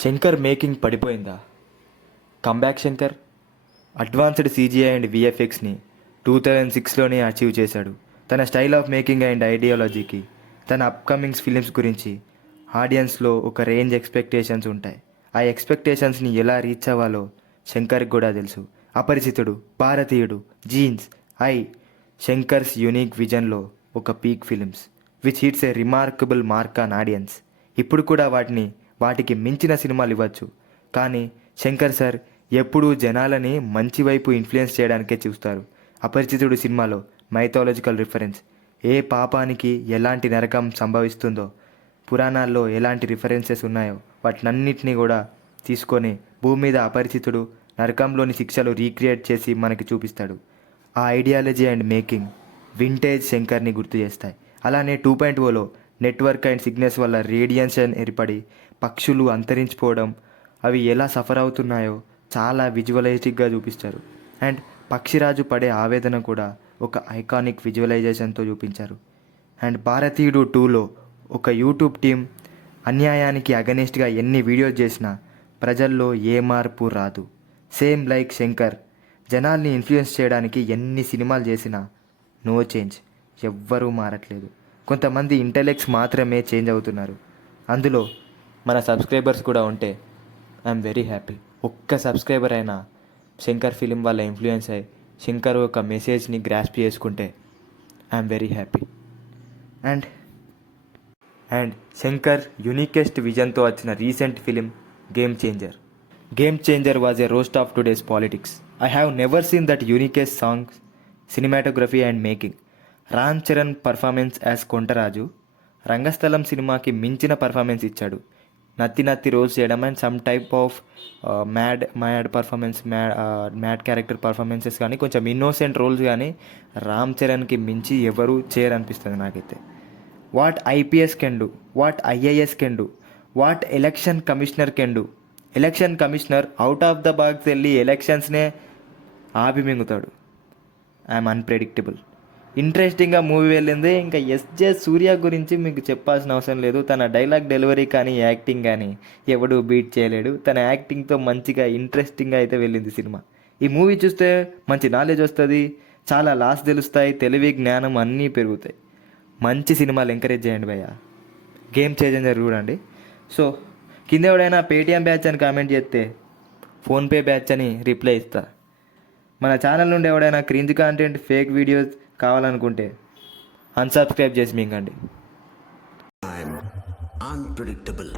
Shankar making పడిపోయిందా? Comeback Shankar advanced CGI and విఎఫ్ఎక్స్ని 2006లోనే అచీవ్ చేశాడు. తన స్టైల్ ఆఫ్ మేకింగ్ అండ్ ఐడియాలజీకి, తన అప్కమింగ్స్ ఫిలిమ్స్ గురించి ఆడియన్స్లో ఒక రేంజ్ ఎక్స్పెక్టేషన్స్ ఉంటాయి. ఆ ఎక్స్పెక్టేషన్స్ని ఎలా రీచ్ అవ్వాలో శంకర్కి కూడా తెలుసు. అపరిచితుడు, భారతీయుడు, జీన్స్, ఐ శంకర్స్ యూనిక్ విజన్లో ఒక peak films which hits A remarkable mark on audience. ఇప్పుడు కూడా వాటికి మించిన సినిమాలు ఇవ్వచ్చు. కానీ శంకర్ సార్ ఎప్పుడూ జనాలని మంచి వైపు ఇన్ఫ్లుయెన్స్ చేయడానికే చూస్తారు. అపరిచితుడు సినిమాలో మైథాలజికల్ రిఫరెన్స్, ఏ పాపానికి ఎలాంటి నరకం సంభవిస్తుందో, పురాణాల్లో ఎలాంటి రిఫరెన్సెస్ ఉన్నాయో వాటినన్నిటినీ కూడా తీసుకొని భూమి మీద అపరిచితుడు నరకంలోని శిక్షలు రీక్రియేట్ చేసి మనకి చూపిస్తాడు. ఆ ఐడియాలజీ అండ్ మేకింగ్ వింటేజ్ శంకర్ని గుర్తు చేస్తాయి. అలానే 2.0లో నెట్వర్క్ అండ్ సిగ్నల్స్ వల్ల రేడియేషన్ ఏర్పడి పక్షులు అంతరించిపోవడం, అవి ఎలా సఫర్ అవుతున్నాయో చాలా విజువలైజిక్గా చూపిస్తారు. అండ్ పక్షిరాజు పడే ఆవేదన కూడా ఒక ఐకానిక్ విజువలైజేషన్తో చూపించారు. అండ్ భారతీయుడు 2లో ఒక యూట్యూబ్ టీం అన్యాయానికి అగనెస్ట్గా ఎన్ని వీడియోస్ చేసినా ప్రజల్లో ఏ మార్పు రాదు. సేమ్ లైక్ శంకర్ జనాల్ని ఇన్ఫ్లుయెన్స్ చేయడానికి ఎన్ని సినిమాలు చేసినా నో చేంజ్, ఎవ్వరూ మారట్లేదు. కొంతమంది ఇంటెలెక్ట్స్ మాత్రమే చేంజ్ అవుతున్నారు. అందులో మన సబ్స్క్రైబర్స్ కూడా ఉంటే ఐఎమ్ వెరీ హ్యాపీ. ఒక్క సబ్స్క్రైబర్ అయినా శంకర్ ఫిలిం వల్ల ఇన్ఫ్లుయెన్స్ అయ్యి శంకర్ ఒక మెసేజ్ని గ్రాస్ప్ చేసుకుంటే I'm very happy. And Shankar uniquest విజన్తో వచ్చిన recent film Game Changer was a roast of today's politics. I have never seen that uniquest songs, cinematography and making. Ram Charan performance as కొంటరాజు రంగస్థలం సినిమాకి మించిన పర్ఫార్మెన్స్ ఇచ్చాడు. నత్తి రోల్స్ చేయడం and some type of mad performance, mad character performances కానీ, కొంచెం innocent roles కానీ రామ్ చరణ్కి మించి ఎవరూ చేయరనిపిస్తుంది నాకైతే. What IPS can do, what IAS can do, what election commissioner can do. Election commissioner out of the box వెళ్ళి ఎలక్షన్స్నే ఆపి మింగుతాడు. I'm unpredictable. ఇంట్రెస్టింగ్గా మూవీ వెళ్ళింది. ఇంకా ఎస్జే సూర్య గురించి మీకు చెప్పాల్సిన అవసరం లేదు. తన డైలాగ్ డెలివరీ కానీ, యాక్టింగ్ కానీ ఎవడు బీట్ చేయలేడు. తన యాక్టింగ్తో మంచిగా ఇంట్రెస్టింగ్గా అయితే వెళ్ళింది సినిమా. ఈ మూవీ చూస్తే మంచి నాలెడ్జ్ వస్తుంది, చాలా లాస్ తెలుస్తాయి, తెలివి జ్ఞానం అన్నీ పెరుగుతాయి. మంచి సినిమాలు ఎంకరేజ్ చేయండి భయ్య. గేమ్ చేంజర్ చూడండి. సో కింద ఎవడైనా పేటిఎం బ్యాచ్ అని కామెంట్ చేస్తే ఫోన్పే బ్యాచ్ అని రిప్లై ఇస్తా. మన ఛానల్ నుండి ఎవడైనా క్రింజ్ కాంటెంట్, ఫేక్ వీడియోస్ కావాలనుకుంటే అన్సబ్స్క్రైబ్ చేసి మింగండి. I'm unpredictable.